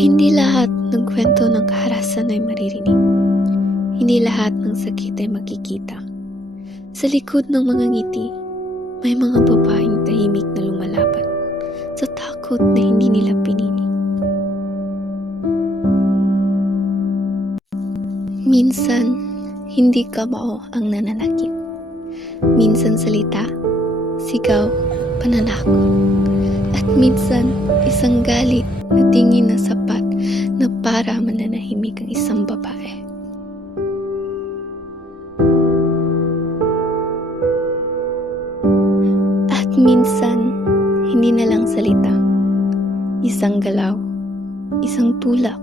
Hindi lahat ng kwento ng kaharasan ay maririnig. Hindi lahat ng sakit ay makikita. Sa likod ng mga ngiti, may mga babaeng tahimik na lumalaban sa takot na hindi nila pinili. Minsan, hindi kamao ang nananakit. Minsan salita, sigaw, pananakot. At minsan, isang galit na tingin na sapat na para mananahimik ang isang babae. At minsan, hindi na lang salita. Isang galaw, isang tulak,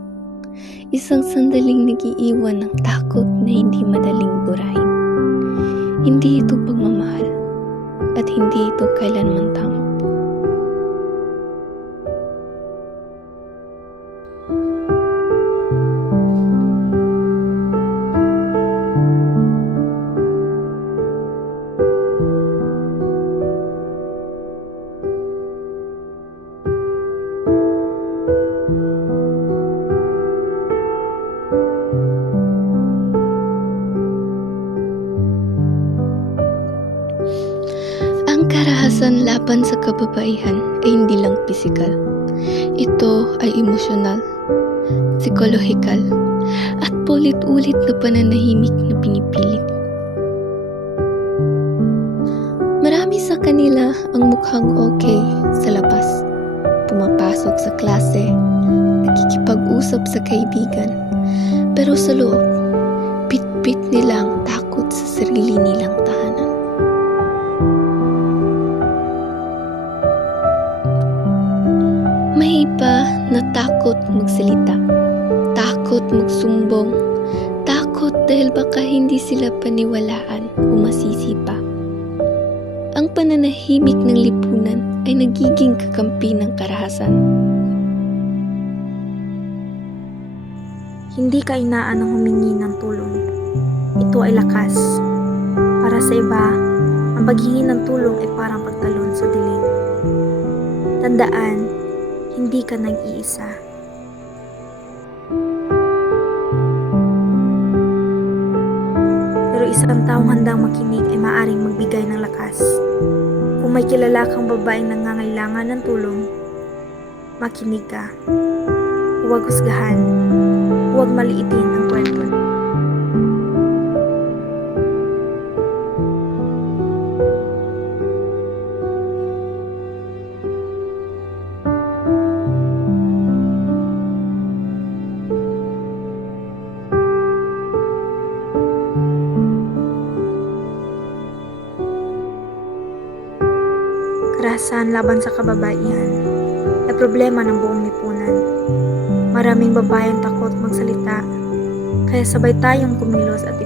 isang sandaling nag-iiwan ng takot na hindi madaling burahin. Hindi ito pagmamahal at hindi ito kailanman tama. Ang karahasan laban sa kababaihan ay hindi lang pisikal. Ito ay emosyonal, psikolohikal, at paulit-ulit na pananahimik na pinipilit. Marami sa kanila ang mukhang okay sa labas. Pumapasok sa klase, nakikipag-usap sa kaibigan, pero sa loob, pit-pit nila ang takot sa sarili nilang tahanan. May iba na takot magsalita, takot magsumbong, takot dahil baka hindi sila paniwalaan o masisipa. Ang pananahimik ng lipunan ay nagiging kakampi ng karahasan. Hindi kainaan ang humingi ng tulong. Ito ay lakas. Para sa iba, ang paghingi ng tulong ay parang pagtalon sa dilim. Tandaan, hindi ka nag-iisa. Pero isang taong handang makinig ay maaaring magbigay ng lakas. Kung may kilala kang babaeng nangangailangan ng tulong, makinig ka. Huwag husgahan. Huwag maliitin ang kwento. Karahasan laban sa kababaihan ay problema ng buong lipunan. Maraming babaeng takot magsalita, kaya sabay tayong kumilos at